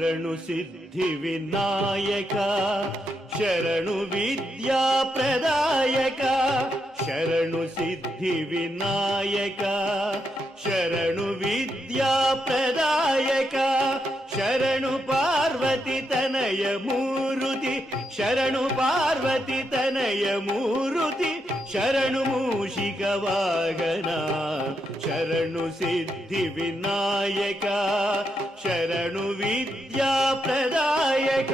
ಶರಣು ಸಿದ್ಧಿ ವಿನಾಯಕ ಶರಣು ವಿದ್ಯಾ ಪ್ರದಾಯಕ ಶರಣು ಸಿದ್ಧಿ ವಿನಾಯಕ ಶರಣು ವಿದ್ಯಾ ಪ್ರದಾಯಕ ಶರಣು ಪಾರ್ವತಿ ತನಯ ಮೂರುತಿ ಶರಣು ಪಾರ್ವತಿ ತನಯ ಮೂರುತಿ ಶರಣು ಮೂಷಿಕ ವಾಹನ ಶರಣು ಸಿದ್ಧಿ ವಿನಾಯಕ ಶರಣು ವಿದ್ಯಾ ಪ್ರದಾಯಕ